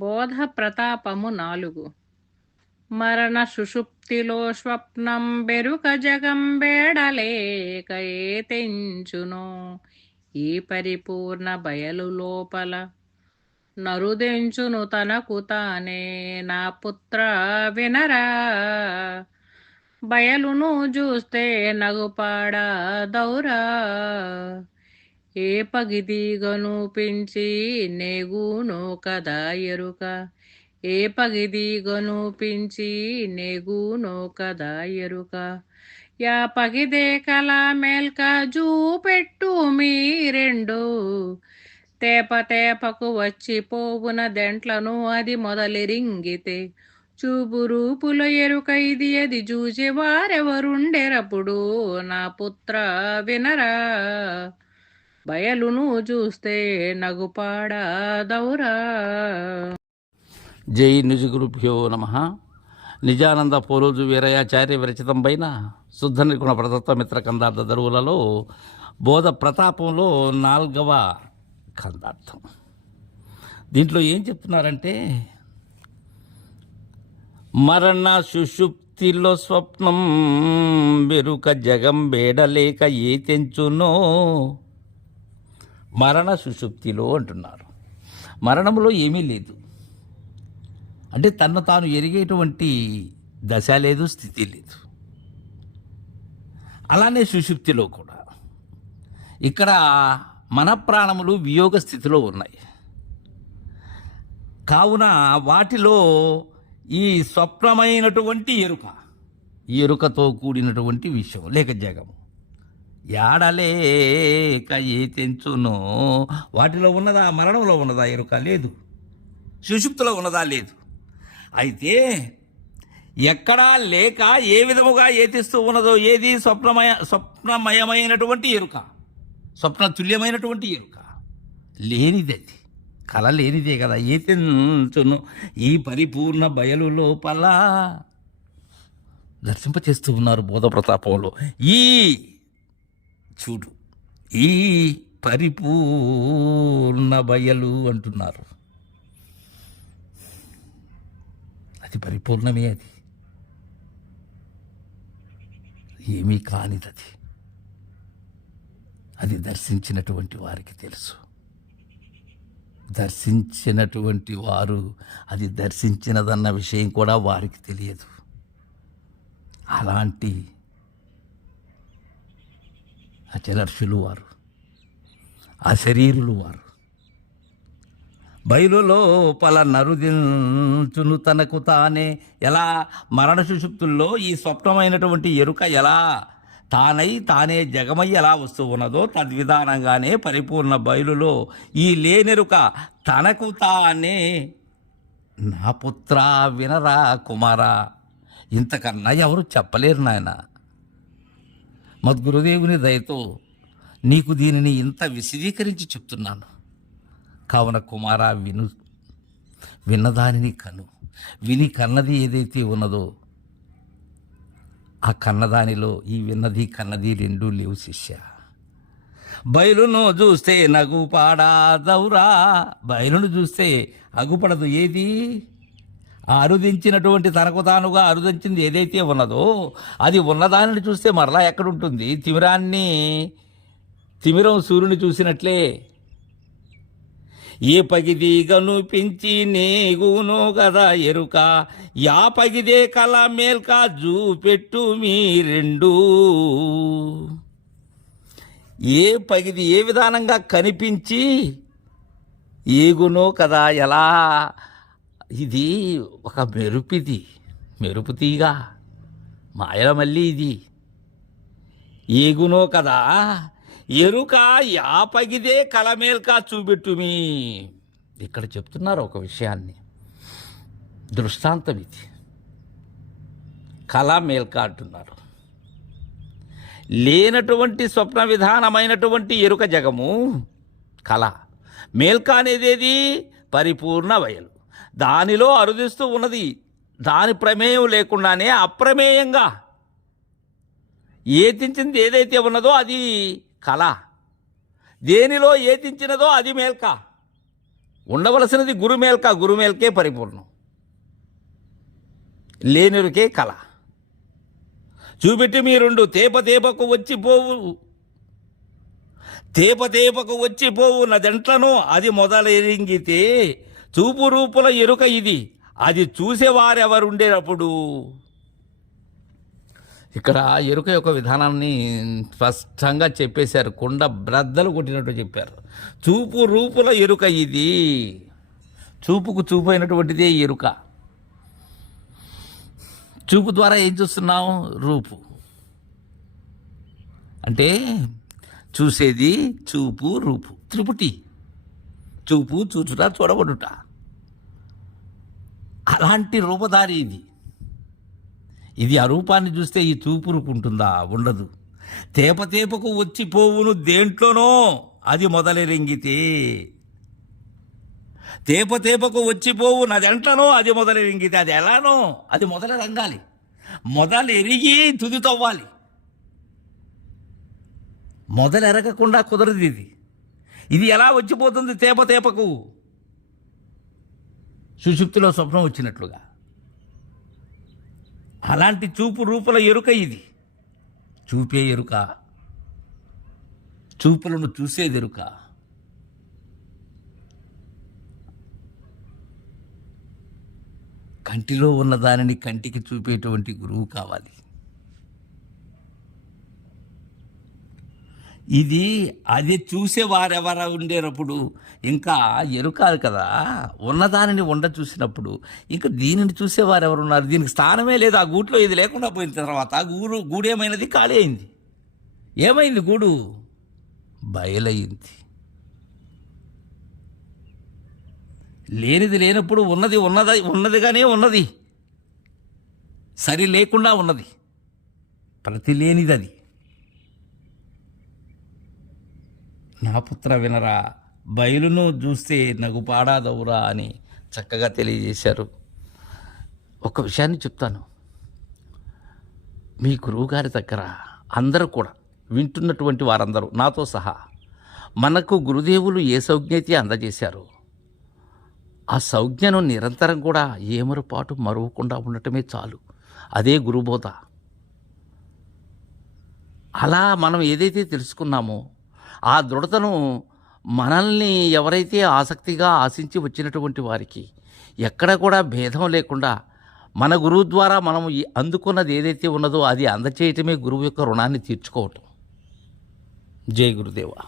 బోధ ప్రతాపము 4 మరణ సుషుప్తిలో స్వప్నం బెరుక జగం బేడలేక తెంచును ఈ పరిపూర్ణ బయలు లోపల నరుదెంచును తనకు తానే నా పుత్ర వినరా బయలును చూస్తే నగుపాడా దౌరా ఏ పగిదిగను పెంచి నేగును కదా ఎరుక ఏ పగిదిగను పెంచి నేగును కదా ఎరుక యా పగిదే కల మేల్క జూపెట్టు మీ రెండు తేప తేపకు వచ్చి పోవున దెంట్లను అది మొదలిరింగితే చూపు రూపుల ఎరుక ఇది అది చూచి వారెవరుండెరప్పుడు నా పుత్ర వినరా బయలును చూస్తే నగుపాడా దౌరా. జై నిజగురుభ్యో నమ. నిజానంద పోలోజు వీరయాచార్య విరచితం పైన శుద్ధ నిర్గుణ ప్రతత్వమిత్ర కందార్థ దరువులలో బోధ ప్రతాపంలో 4వ కందార్థం. దీంట్లో ఏం చెప్తున్నారంటే, మరణ సుషుప్తిలో స్వప్నం బెరుక జగం బేడలేక ఏ తెంచునో. మరణ సుషుప్తిలో అంటున్నారు. మరణంలో ఏమీ లేదు అంటే తను తాను ఎరిగేటువంటి దశ లేదు, స్థితి లేదు. అలానే సుషుప్తిలో కూడా ఇక్కడ మన ప్రాణములు వియోగ స్థితిలో ఉన్నాయి. కావున వాటిలో ఈ స్వప్నమైనటువంటి ఎరుకతో కూడినటువంటి విషయం లేక జగము యాడలేక ఏ తెంచునో. వాటిలో ఉన్నదా? మరణంలో ఉన్నదా ఎరుక? లేదు. సుషుప్తిలో ఉన్నదా? లేదు. అయితే ఎక్కడా లేక ఏ విధముగా ఏతిస్తూ ఉన్నదో ఏది? స్వప్నమయమైనటువంటి ఎరుక, స్వప్నతుల్యమైనటువంటి ఎరుక లేనిది. అది కళ లేనిదే కదా. ఏతించును ఈ పరిపూర్ణ బయలు లోపల దర్శింపచేస్తూ ఉన్నారు బోధ ప్రతాపంలో. ఈ చూడు, ఈ పరిపూర్ణ బయలు అంటున్నారు. అది పరిపూర్ణమే. అది ఏమీ కానిదది. అది దర్శించినటువంటి వారికి తెలుసు. దర్శించినటువంటి వారు అది దర్శించినదన్న విషయం కూడా వారికి తెలియదు. అలాంటి అచలర్షులు వారు, అశరీరులు వారు. బయలులో పల నరుదించును తనకు తానే. ఎలా? మరణ సుషుప్తుల్లో ఈ స్వప్నమైనటువంటి ఎరుక ఎలా తానే జగమై ఎలా వస్తూ ఉన్నదో తద్విధానంగానే పరిపూర్ణ బయలులో ఈ లేనెరుక తనకు తానే నా పుత్ర వినరా కుమారా. ఇంతకన్నా ఎవరు చెప్పలేరు నాయన. మద్గురుదేవుని దయతో నీకు దీనిని ఇంత విశదీకరించి చెప్తున్నాను. కావున కుమారా విను, విన్నదానిని కను. విని కన్నది ఏదైతే ఉన్నదో ఆ కన్నదానిలో ఈ విన్నది కన్నది రెండూ లేవు శిష్య. బయలును చూస్తే నగుపాడా దౌరా. బయలును చూస్తే అగుపడదు. ఏది? అరుదించినటువంటి తనకు తానుగా అరుదించింది ఏదైతే ఉన్నదో అది ఉన్నదానిని చూస్తే మరలా ఎక్కడుంటుంది? తిమిరం సూర్యుని చూసినట్లే. ఏ పగిదిగను పెంచి నేగునో కదా ఎరుక యా పగిదే కల మేల్క జూపెట్టు మీ రెండు. ఏ పగిది ఏ విధానంగా కనిపించి ఏగునో కదా ఎలా. ఇది ఒక మెరుపుతీగా మాయల మళ్ళీ ఇది ఏగునో కదా ఎరుక యాపగిదే కలమేల్కా చూపెట్టుమి. ఇక్కడ చెప్తున్నారు ఒక విషయాన్ని, దృష్టాంతం ఇది. కలమేల్కా అంటున్నారు. లేనటువంటి స్వప్న విధానమైనటువంటి ఎరుక జగము కళ. మేల్కా అనేదేది? పరిపూర్ణ బయలు. దానిలో అరుదిస్తూ ఉన్నది. దాని ప్రమేయం లేకుండానే అప్రమేయంగా ఏతించింది ఏదైతే ఉన్నదో అది కళ. దేనిలో ఏతించినదో అది మేల్కా. ఉండవలసినది గురుమేల్క, గురుమేల్కే పరిపూర్ణం, లేనిరుకే కళ. చూపెట్టి మీరుండు తేపకు వచ్చిపోవు, తేపకు వచ్చిపోవు నదెంట్లను అది మొదలెరింగితే చూపు రూపుల ఎరుక ఇది, అది చూసేవారెవరుండేటప్పుడు. ఇక్కడ ఎరుక యొక్క విధానాన్ని స్పష్టంగా చెప్పేశారు, కుండ బ్రద్దలు కొట్టినట్టు చెప్పారు. చూపు రూపుల ఎరుక ఇది, చూపుకు చూపు అయినటువంటిదే ఎరుక. చూపు ద్వారా ఏం చూస్తున్నాం? రూపు అంటే చూసేది చూపు, రూపు, త్రిపుటి. చూపు, చూచుట, చూడబడుట. అలాంటి రూపధారి ఇది. ఇది ఆ రూపాన్ని చూస్తే ఈ చూపు రూపు ఉంటుందా? ఉండదు. తేపకు వచ్చిపోవును దేంట్లోనో అది మొదలెరింగితే, తేపకు వచ్చిపోవు నదెంట్లనో అది మొదలెరింగితే, అది ఎలానో అది మొదలెరంగాలి, మొదలెరిగి తుది తవ్వాలి. మొదలెరగకుండా కుదరదు ఇది. ఇది ఎలా వచ్చిపోతుంది? తేపకు సుషుప్తిలో స్వప్నం వచ్చినట్లుగా. అలాంటి చూపు రూపుల ఎరుక ఇది. చూపే ఎరుక, చూపులను చూసేది ఎరుక. కంటిలో ఉన్న దానిని కంటికి చూపేటువంటి గురువు కావాలి. ఇది అది చూసేవారెవర ఉండేటప్పుడు ఇంకా ఎరుకాదు కదా. ఉన్నదానిని చూసినప్పుడు ఇంకా దీనిని చూసేవారెవరున్నారు? దీనికి స్థానమే లేదు. ఆ గూట్లో ఇది లేకుండా పోయిన తర్వాత గూడేమైనది? ఖాళీ అయింది. ఏమైంది? గూడు బయలయింది. లేనిది లేనప్పుడు ఉన్నదిగానే ఉన్నది, సరి లేకుండా ఉన్నది, ప్రతి లేనిది అది. నా పుత్ర వినరా, బయలును చూస్తే నగు పాడాదవురా అని చక్కగా తెలియజేశారు. ఒక విషయాన్ని చెప్తాను. మీ గురువుగారి దగ్గర అందరూ కూడా వింటున్నటువంటి వారందరూ నాతో సహా మనకు గురుదేవులు ఏ సౌజ్ఞైతే అందజేశారో ఆ సౌజ్ఞను నిరంతరం కూడా ఏమరుపాటు మరువకుండా ఉండటమే చాలు. అదే గురుబోధ. అలా మనం ఏదైతే తెలుసుకున్నామో ఆ దృఢతను మనల్ని ఎవరైతే ఆసక్తిగా ఆశించి వచ్చినటువంటి వారికి ఎక్కడ కూడా భేదం లేకుండా మన గురువు ద్వారా మనం అందుకున్నది ఏదైతే ఉన్నదో అది అందచేయటమే గురువు యొక్క రుణాన్ని తీర్చుకోవటం. జై గురుదేవా.